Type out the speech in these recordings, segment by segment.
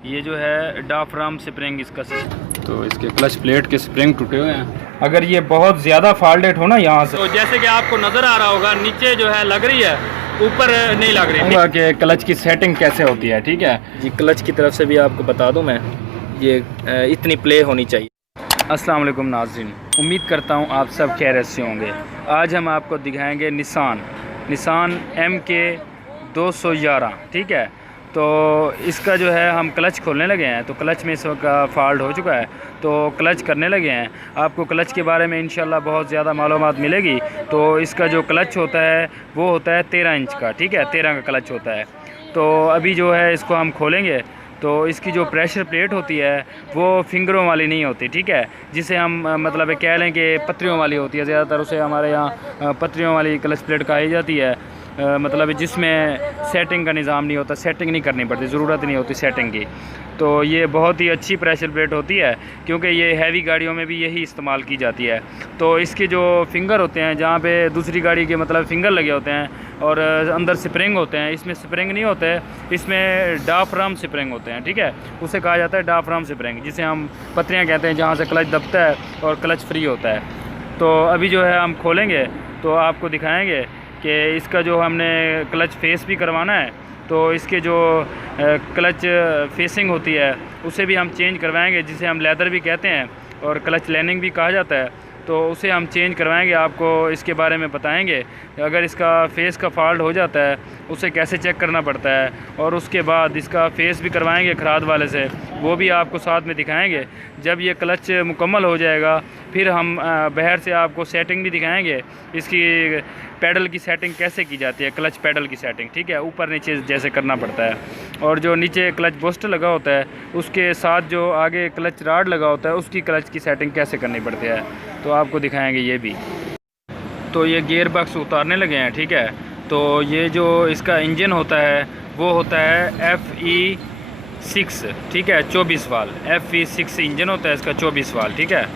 ये जो है डाफ्राम स्प्रिंग इसका सिस्टम, तो इसके क्लच प्लेट के स्प्रिंग टूटे हुए हैं। अगर ये बहुत ज़्यादा फॉल्टेड हो ना यहाँ से, तो जैसे कि आपको नज़र आ रहा होगा नीचे जो है लग रही है, ऊपर नहीं लग रही कि क्लच की सेटिंग कैसे होती है। ठीक है जी, क्लच की तरफ से भी आपको बता दूं मैं, ये इतनी प्ले होनी चाहिए। अस्सलाम वालेकुम नाज़रीन, उम्मीद करता हूँ आप सब खैरियत से होंगे। आज हम आपको दिखाएंगे निसान MK 211। ठीक है, तो इसका जो है हम क्लच खोलने लगे हैं, तो क्लच में इस वक्त फॉल्ट हो चुका है, तो क्लच करने लगे हैं। आपको क्लच के बारे में इंशाल्लाह बहुत ज़्यादा मालूमात मिलेगी। तो इसका जो क्लच होता है वो होता है 13 इंच का। ठीक है, 13 का क्लच होता है। तो अभी जो है इसको हम खोलेंगे, तो इसकी जो प्रेशर प्लेट होती है वो फिंगरों वाली नहीं होती। ठीक है, जिसे हम मतलब कह लें कि पत्रियों वाली होती है। ज़्यादातर उसे हमारे यहाँ पत्रियों वाली क्लच प्लेट कही जाती है। मतलब जिसमें सेटिंग का निज़ाम नहीं होता, सेटिंग नहीं करनी पड़ती, ज़रूरत नहीं होती सेटिंग की। तो ये बहुत ही अच्छी प्रेशर प्लेट होती है, क्योंकि ये हैवी गाड़ियों में भी यही इस्तेमाल की जाती है। तो इसके जो फिंगर होते हैं, जहाँ पे दूसरी गाड़ी के मतलब फिंगर लगे होते हैं और अंदर स्प्रिंग होते हैं, इसमें स्प्रिंग नहीं होते, इसमें डाफ्राम स्प्रिंग होते हैं। ठीक है, उसे कहा जाता है डाफ्राम स्प्रिंग, जिसे हम पत्रियाँ कहते हैं, जहाँ से क्लच दबता है और क्लच फ्री होता है। तो अभी जो है हम खोलेंगे तो आपको दिखाएँगे कि इसका जो हमने क्लच फेस भी करवाना है, तो इसके जो क्लच फेसिंग होती है उसे भी हम चेंज करवाएंगे, जिसे हम लेदर भी कहते हैं और क्लच लाइनिंग भी कहा जाता है। तो उसे हम चेंज करवाएंगे, आपको इसके बारे में बताएंगे। अगर इसका फेस का फॉल्ट हो जाता है उसे कैसे चेक करना पड़ता है, और उसके बाद इसका फेस भी करवाएंगे खराद वाले से, वो भी आपको साथ में दिखाएंगे। जब ये क्लच मुकम्मल हो जाएगा फिर हम बाहर से आपको सेटिंग भी दिखाएंगे, इसकी पैडल की सेटिंग कैसे की जाती है, क्लच पैडल की सेटिंग। ठीक है, ऊपर नीचे जैसे करना पड़ता है, और जो नीचे क्लच बूस्टर लगा होता है उसके साथ जो आगे क्लच राड लगा होता है उसकी क्लच की सेटिंग कैसे करनी पड़ती है, तो आपको दिखाएंगे ये भी। तो ये गियर बॉक्स उतारने लगे हैं। ठीक है, तो ये जो इसका इंजन होता है वो होता है FE6। ठीक है, 24 वाल FE6 इंजन होता है इसका, 24 वाल। ठीक है,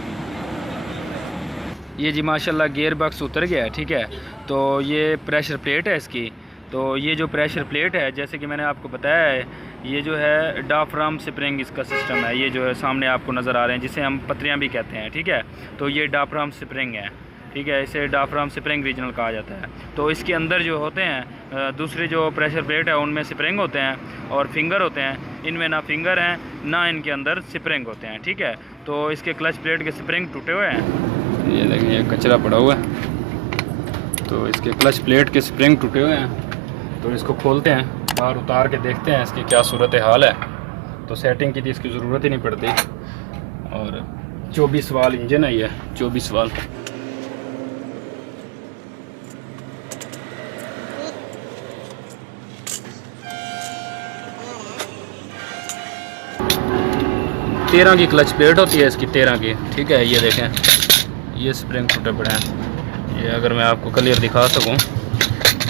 ये जी माशाल्लाह गियर बॉक्स उतर गया है। ठीक है, तो ये प्रेशर प्लेट है इसकी। तो ये जो प्रेशर प्लेट है, जैसे कि मैंने आपको बताया है, ये जो है डाफ्राम स्प्रिंग इसका सिस्टम है। ये जो है सामने आपको नज़र आ रहे हैं, जिसे हम पत्रियाँ भी कहते हैं। ठीक है, तो ये डाफ्राम स्प्रिंग है। ठीक है, इसे डाफ्राम स्प्रिंग रीजनल कहा जाता है। तो इसके अंदर जो होते हैं दूसरे जो प्रेशर प्लेट है उनमें स्प्रिंग होते हैं और फिंगर होते हैं। इनमें ना फिंगर हैं ना इनके अंदर स्प्रिंग होते हैं। ठीक है, तो इसके क्लच प्लेट के स्प्रिंग टूटे हुए हैं। ये देखें, ये कचरा पड़ा हुआ है, तो इसके क्लच प्लेट के स्प्रिंग टूटे हुए हैं। तो इसको खोलते हैं, बाहर उतार के देखते हैं इसकी क्या सूरत हाल है। तो सेटिंग की तो इसकी ज़रूरत ही नहीं पड़ती, और 24 वाल इंजन है ये, 24 वाल। तेरह की क्लच प्लेट होती है इसकी, 13 की। ठीक है, ये देखें, ये स्प्रिंग टूटे पड़े हैं। ये अगर मैं आपको क्लियर दिखा सकूं,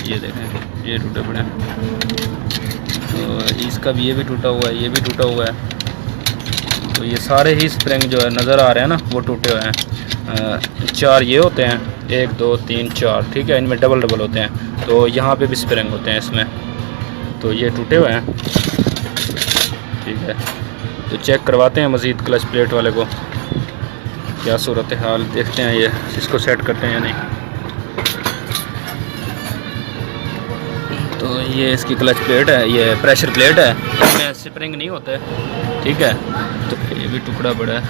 ये देखें, ये टूटे पड़े हैं। तो इसका भी, ये भी टूटा हुआ है, ये भी टूटा हुआ है। तो ये सारे ही स्प्रिंग जो है नज़र आ रहे हैं ना, वो टूटे हुए हैं। 4 ये होते हैं, 1 2 3 4। ठीक है, इनमें डबल डबल होते हैं। तो यहाँ पे भी स्प्रिंग होते हैं इसमें, तो ये टूटे हुए हैं। ठीक है, तो चेक करवाते हैं मज़ीद क्लच प्लेट वाले को, क्या सूरत हाल देखते हैं, ये इसको सेट करते हैं या नहीं। तो ये इसकी क्लच प्लेट है, ये प्रेशर प्लेट है, इसमें स्प्रिंग नहीं होते। ठीक है, तो ये भी टुकड़ा बड़ा है।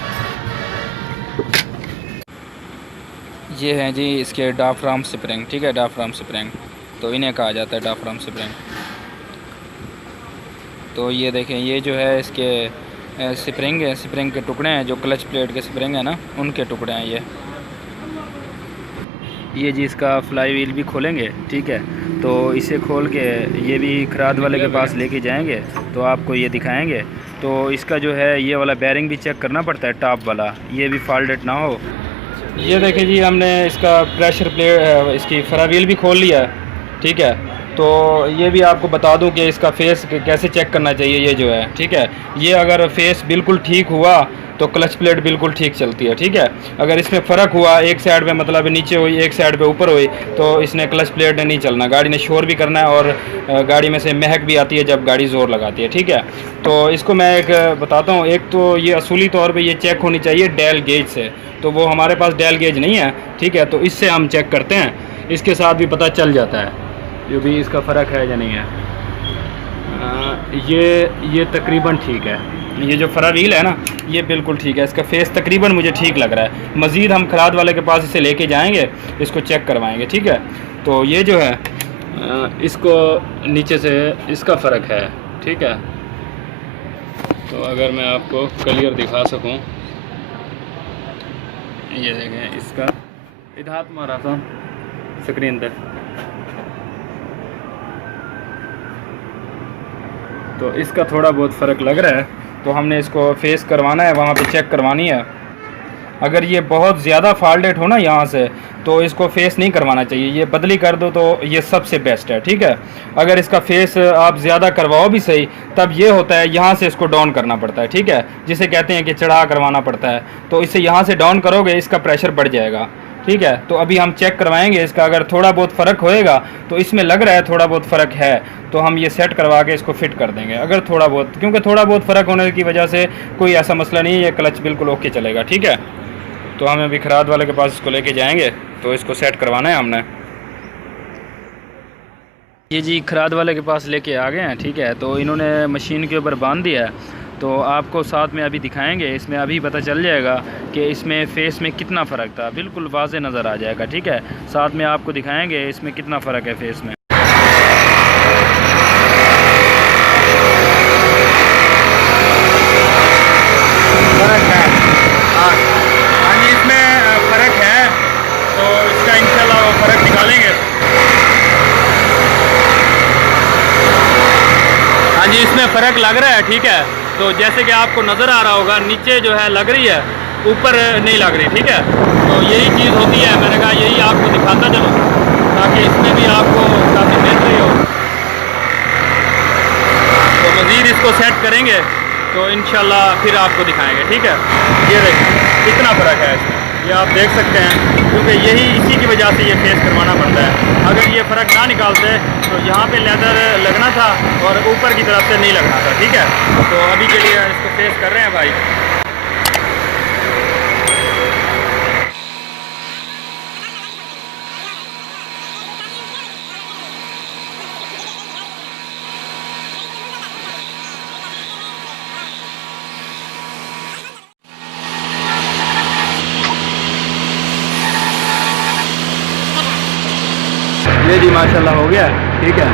ये हैं जी इसके डाफ्राम स्प्रिंग। ठीक है, डाफ्राम स्प्रिंग, तो इन्हें कहा जाता है डाफ्राम स्प्रिंग। तो ये देखें, ये जो है इसके स्प्रिंग है, स्प्रिंग के टुकड़े हैं, जो क्लच प्लेट के स्प्रिंग है ना, उनके टुकड़े हैं ये जी इसका फ्लाई व्हील भी खोलेंगे। ठीक है, तो इसे खोल के ये भी खराद वाले के पास लेके जाएंगे, तो आपको ये दिखाएंगे। तो इसका जो है ये वाला बैरिंग भी चेक करना पड़ता है, टॉप वाला, ये भी फॉल्टेड ना हो। ये देखें जी, हमने इसका प्रेशर प्लेट, इसकी फ्लाई व्हील भी खोल लिया है। ठीक है, तो ये भी आपको बता दूं कि इसका फेस कैसे चेक करना चाहिए। ये जो है ठीक है, ये अगर फेस बिल्कुल ठीक हुआ तो क्लच प्लेट बिल्कुल ठीक चलती है। ठीक है, अगर इसमें फ़र्क हुआ, एक साइड पे मतलब नीचे हुई, एक साइड पे ऊपर हुई, तो इसने क्लच प्लेट ने नहीं चलना, गाड़ी ने शोर भी करना है और गाड़ी में से महक भी आती है जब गाड़ी ज़ोर लगाती है। ठीक है, तो इसको मैं एक बताता हूँ। एक तो ये असूली तौर पे ये चेक होनी चाहिए डायल गेज से, तो वो हमारे पास डायल गेज नहीं है। ठीक है, तो इससे हम चेक करते हैं, इसके साथ भी पता चल जाता है जो भी इसका फ़र्क है या नहीं है। ये तकरीबन ठीक है, ये जो फरा व्हील है ना ये बिल्कुल ठीक है, इसका फेस तकरीबन मुझे ठीक लग रहा है। मज़ीद हम खराद वाले के पास इसे लेके जाएंगे, इसको चेक करवाएंगे। ठीक है, तो ये जो है इसको नीचे से इसका फ़र्क है। ठीक है, तो अगर मैं आपको क्लियर दिखा सकूं, ये देखें, इसका इधर हाथ मारा था स्क्रीन पे, तो इसका थोड़ा बहुत फ़र्क लग रहा है। तो हमने इसको फेस करवाना है, वहाँ पे चेक करवानी है। अगर ये बहुत ज़्यादा फॉल्टेड हो ना यहाँ से, तो इसको फेस नहीं करवाना चाहिए, ये बदली कर दो तो ये सबसे बेस्ट है। ठीक है, अगर इसका फेस आप ज़्यादा करवाओ भी सही, तब ये होता है यहाँ से इसको डाउन करना पड़ता है। ठीक है, जिसे कहते हैं कि चढ़ा करवाना पड़ता है, तो इसे यहाँ से डाउन करोगे इसका प्रेशर बढ़ जाएगा। ठीक है, तो अभी हम चेक करवाएंगे इसका, अगर थोड़ा बहुत फ़र्क होएगा तो इसमें लग रहा है थोड़ा बहुत फ़र्क है, तो हम ये सेट करवा के इसको फिट कर देंगे। अगर थोड़ा बहुत, क्योंकि थोड़ा बहुत फ़र्क होने की वजह से कोई ऐसा मसला नहीं है, ये क्लच बिल्कुल ओके चलेगा। ठीक है, तो हम अभी खराद वाले के पास इसको लेके जाएंगे, तो इसको सेट करवाना है हमने। ये जी खराद वाले के पास लेके आ गए हैं। ठीक है, तो इन्होंने मशीन के ऊपर बांध दिया है, तो आपको साथ में अभी दिखाएंगे, इसमें अभी पता चल जाएगा कि इसमें फेस में कितना फ़र्क था, बिल्कुल वाज़े नज़र आ जाएगा। ठीक है, साथ में आपको दिखाएंगे इसमें कितना फ़र्क है फेस में। फ़र्क है, हाँ जी, इसमें फ़र्क है, तो इसका इंशाल्लाह वो फ़र्क निकालेंगे। हाँ जी, इसमें फ़र्क लग रहा है। ठीक है, तो जैसे कि आपको नज़र आ रहा होगा, नीचे जो है लग रही है, ऊपर नहीं लग रही। ठीक है, तो यही चीज़ होती है, मैंने कहा यही आपको दिखाता चलो ताकि इसमें भी आपको काफ़ी बेहतरी हो। तो मज़ीद इसको सेट करेंगे तो इंशाल्लाह फिर आपको दिखाएंगे। ठीक है, ये देखिए इतना फ़र्क है इसमें, ये आप देख सकते हैं, क्योंकि यही इसी की वजह से ये फेस करवाना पड़ता है। अगर ये फ़र्क ना निकालते तो यहाँ पे लेदर लगना था और ऊपर की तरफ से नहीं लगना था। ठीक है, तो अभी के लिए इसको फेस कर रहे हैं भाई। ये जी माशाल्लाह हो गया। ठीक है,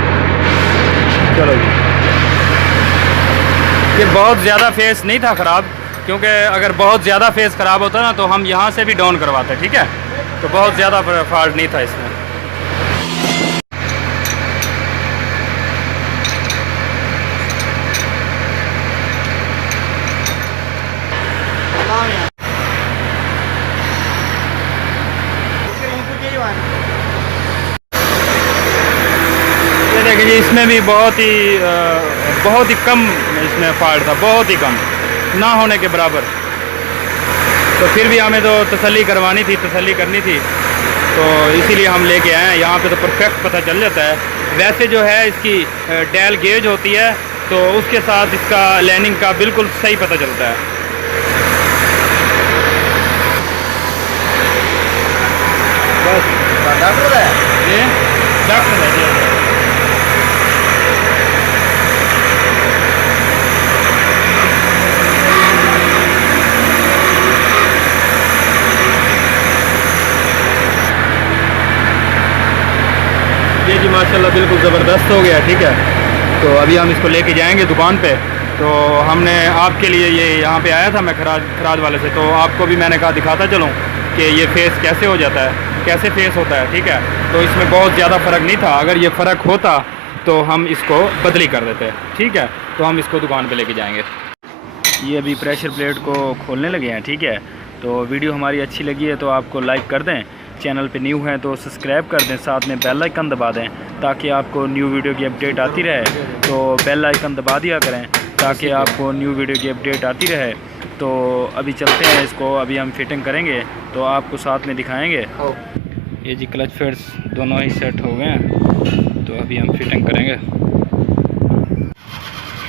चलो जी, ये बहुत ज़्यादा फेस नहीं था ख़राब, क्योंकि अगर बहुत ज़्यादा फेस ख़राब होता ना तो हम यहाँ से भी डाउन करवाते। ठीक है, तो बहुत ज़्यादा फॉल्ट नहीं था इसमें। ये देखिए जी, इसमें भी बहुत ही कम इसमें फॉल्ट था, बहुत ही कम, ना होने के बराबर। तो फिर भी हमें तो तसल्ली करवानी थी, तसल्ली करनी थी, तो इसीलिए हम लेके आए हैं। यहाँ पे तो परफेक्ट पता चल जाता है। वैसे जो है इसकी डायल गेज होती है, तो उसके साथ इसका लाइनिंग का बिल्कुल सही पता चलता है। बस डॉक्टर है ये, डॉक्टर है जी। ये जी माशाल्लाह बिल्कुल ज़बरदस्त हो गया। ठीक है, तो अभी हम इसको लेके जाएंगे दुकान पे। तो हमने आपके लिए ये यहाँ पे आया था मैं खराद वाले से, तो आपको भी मैंने कहा दिखाता चलूँ कि ये फेस कैसे हो जाता है, कैसे फेस होता है। ठीक है, तो इसमें बहुत ज़्यादा फ़र्क नहीं था, अगर ये फ़र्क होता तो हम इसको बदली कर देते। ठीक है, तो हम इसको दुकान पे लेके जाएंगे। ये अभी प्रेशर प्लेट को खोलने लगे हैं। ठीक है, तो वीडियो हमारी अच्छी लगी है तो आपको लाइक कर दें, चैनल पे न्यू हैं तो सब्सक्राइब कर दें, साथ में बेल आइकन दबा दें ताकि आपको न्यू वीडियो की अपडेट आती रहे। तो बेल आइकन दबा दिया करें ताकि आपको न्यू वीडियो की अपडेट आती रहे। तो अभी चलते हैं, इसको अभी हम फिटिंग करेंगे तो आपको साथ में दिखाएंगे। ये जी क्लच फेड्स दोनों ही सेट हो गए हैं, तो अभी हम फिटिंग करेंगे।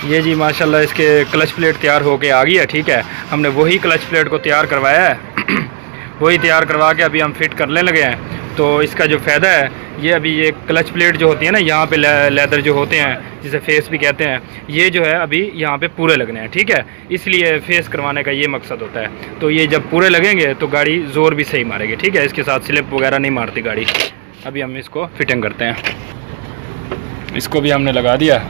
ये जी माशाल्लाह इसके क्लच प्लेट तैयार होके आ गई है। ठीक है, हमने वही क्लच प्लेट को तैयार करवाया है वही तैयार करवा के अभी हम फिट करने लगे हैं। तो इसका जो फ़ायदा है, ये अभी ये क्लच प्लेट जो होती है ना, यहाँ पे लेदर जो होते हैं जिसे फेस भी कहते हैं, ये जो है अभी यहाँ पे पूरे लगने हैं। ठीक है, इसलिए फेस करवाने का ये मकसद होता है। तो ये जब पूरे लगेंगे तो गाड़ी ज़ोर भी सही मारेगी। ठीक है, इसके साथ स्लिप वगैरह नहीं मारती गाड़ी। अभी हम इसको फिटिंग करते हैं। इसको भी हमने लगा दिया।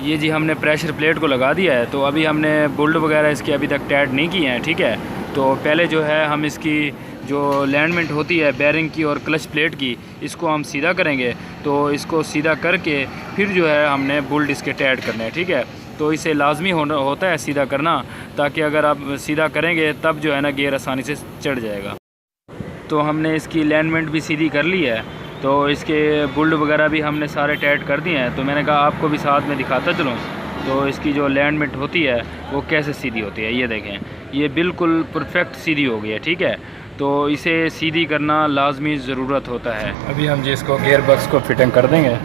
ये जी हमने प्रेशर प्लेट को लगा दिया है। तो अभी हमने बोल्ट वगैरह इसके अभी तक टाइट नहीं किए हैं। ठीक है, तो पहले जो है हम इसकी जो अलाइनमेंट होती है बैरिंग की और क्लच प्लेट की, इसको हम सीधा करेंगे। तो इसको सीधा करके फिर जो है हमने बोल्ट इसके टाइट करने हैं। ठीक है, तो इसे लाजमी होता है सीधा करना, ताकि अगर आप सीधा करेंगे तब जो है ना गियर आसानी से चढ़ जाएगा। तो हमने इसकी अलाइनमेंट भी सीधी कर ली है। तो इसके बोल्ट वगैरह भी हमने सारे टाइट कर दिए हैं। तो मैंने कहा आपको भी साथ में दिखाता चलूँ। तो इसकी जो अलाइनमेंट होती है वो कैसे सीधी होती है, ये देखें, ये बिल्कुल परफेक्ट सीधी हो गई है। ठीक है, तो इसे सीधी करना लाजमी ज़रूरत होता है। अभी हम जी इसको गियर बॉक्स को फिटिंग कर देंगे।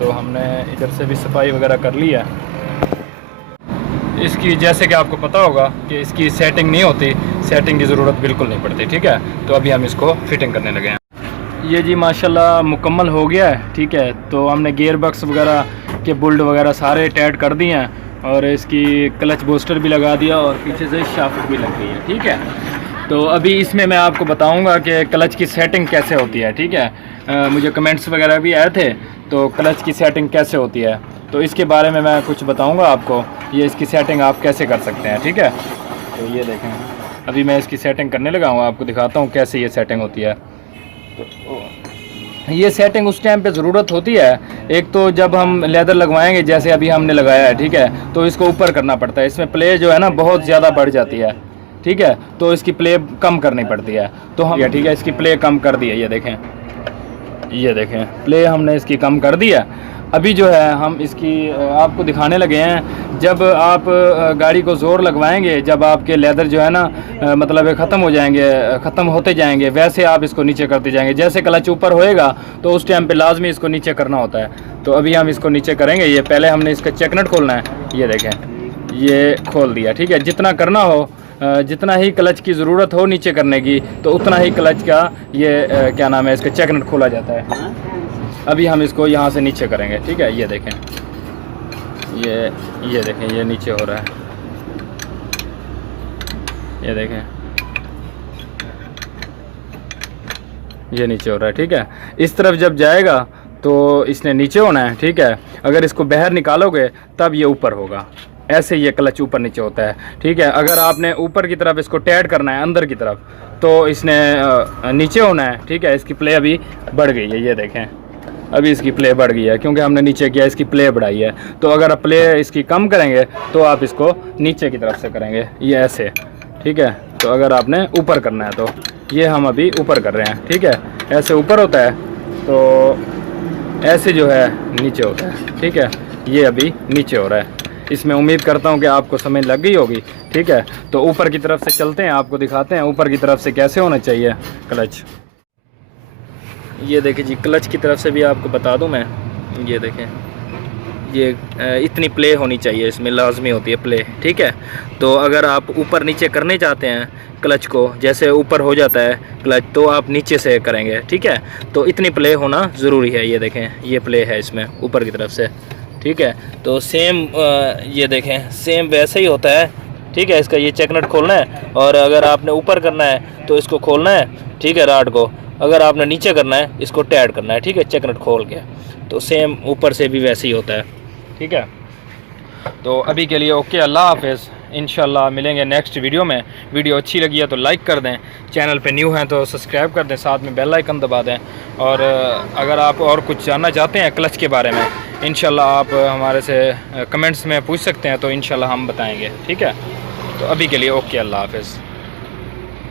तो हमने इधर से भी सफाई वगैरह कर ली है। इसकी जैसे कि आपको पता होगा कि इसकी सेटिंग नहीं होती, सेटिंग की ज़रूरत बिल्कुल नहीं पड़ती। ठीक है, तो अभी हम इसको फिटिंग करने लगे हैं। ये जी माशाल्लाह मुकम्मल हो गया है। ठीक है, तो हमने गियर बॉक्स वगैरह के बोल्ट वगैरह सारे टाइट कर दिए हैं और इसकी क्लच बूस्टर भी लगा दिया और पीछे से शाफ्ट भी लग गई है। ठीक है, तो अभी इसमें मैं आपको बताऊंगा कि क्लच की सेटिंग कैसे होती है। ठीक है, मुझे कमेंट्स वगैरह भी आए थे, तो क्लच की सेटिंग कैसे होती है तो इसके बारे में मैं कुछ बताऊँगा आपको। ये इसकी सेटिंग आप कैसे कर सकते हैं। ठीक है, तो ये देखें, अभी मैं इसकी सेटिंग करने लगा हूँ, आपको दिखाता हूँ कैसे ये सेटिंग होती है। तो ये सेटिंग उस टाइम पे ज़रूरत होती है, एक तो जब हम लेदर लगवाएंगे, जैसे अभी हमने लगाया है। ठीक है, तो इसको ऊपर करना पड़ता है, इसमें प्ले जो है ना बहुत ज़्यादा बढ़ जाती है। ठीक है, तो इसकी प्ले कम करनी पड़ती है। तो हम ठीक है इसकी प्ले कम कर दी है। ये देखें प्ले हमने इसकी कम कर दी है। अभी जो है हम इसकी आपको दिखाने लगे हैं। जब आप गाड़ी को ज़ोर लगवाएंगे, जब आपके लेदर जो है ना मतलब ख़त्म हो जाएंगे, ख़त्म होते जाएंगे, वैसे आप इसको नीचे करते जाएंगे। जैसे क्लच ऊपर होएगा तो उस टाइम पे लाजमी इसको नीचे करना होता है। तो अभी हम इसको नीचे करेंगे। ये पहले हमने इसका चेक नट खोलना है। ये देखें, ये खोल दिया। ठीक है, जितना करना हो, जितना ही क्लच की ज़रूरत हो नीचे करने की, तो उतना ही क्लच का ये क्या नाम है, इसका चेक नट खोला जाता है। अभी हम इसको यहाँ से नीचे करेंगे। ठीक है, ये देखें, ये देखें, ये नीचे हो रहा है। ये देखें, ये नीचे हो रहा है। ठीक है, इस तरफ जब जाएगा तो इसने नीचे होना है। ठीक है, अगर इसको बाहर निकालोगे तब ये ऊपर होगा। ऐसे ये क्लच ऊपर नीचे होता है। ठीक है, अगर आपने ऊपर की तरफ इसको टाइट करना है अंदर की तरफ, तो इसने नीचे होना है। ठीक है, इसकी प्ले अभी बढ़ गई है। ये देखें, अभी इसकी प्ले बढ़ गई है क्योंकि हमने नीचे किया, इसकी प्ले बढ़ाई है। तो अगर आप प्ले इसकी कम करेंगे तो आप इसको नीचे की तरफ से करेंगे, ये ऐसे। ठीक है, तो अगर आपने ऊपर करना है तो ये हम अभी ऊपर कर रहे हैं। ठीक है, ऐसे ऊपर होता है, तो ऐसे जो है नीचे होता है। ठीक है, ये अभी नीचे हो रहा है। इसमें उम्मीद करता हूँ कि आपको समझ लग गई होगी। ठीक है, तो ऊपर की तरफ से चलते हैं, आपको दिखाते हैं ऊपर की तरफ से कैसे होना चाहिए क्लच। ये देखिए जी, क्लच की तरफ से भी आपको बता दूं मैं। ये देखें, ये इतनी प्ले होनी चाहिए, इसमें लाजमी होती है प्ले। ठीक है, तो अगर आप ऊपर नीचे करने चाहते हैं क्लच को, जैसे ऊपर हो जाता है क्लच, तो आप नीचे से करेंगे। ठीक है, तो इतनी प्ले होना ज़रूरी है। ये देखें, ये प्ले है इसमें ऊपर की तरफ से। ठीक है, तो सेम ये देखें, सेम वैसे ही होता है। ठीक है, इसका ये चेक नट खोलना है और अगर आपने ऊपर करना है तो इसको खोलना है। ठीक है, राड को अगर आपने नीचे करना है इसको टाइट करना है। ठीक है, चेक नट खोल के। तो सेम ऊपर से भी वैसे ही होता है। ठीक है, तो अभी के लिए ओके, अल्लाह हाफ़िज़। इंशाल्लाह मिलेंगे नेक्स्ट वीडियो में। वीडियो अच्छी लगी है तो लाइक कर दें, चैनल पे न्यू हैं तो सब्सक्राइब कर दें, साथ में बेल आइकन दबा दें। और अगर आप और कुछ जानना चाहते हैं क्लच के बारे में, इंशाल्लाह आप हमारे से कमेंट्स में पूछ सकते हैं, तो इंशाल्लाह हम बताएंगे। ठीक है, तो अभी के लिए ओके, अल्लाह हाफ़िज़।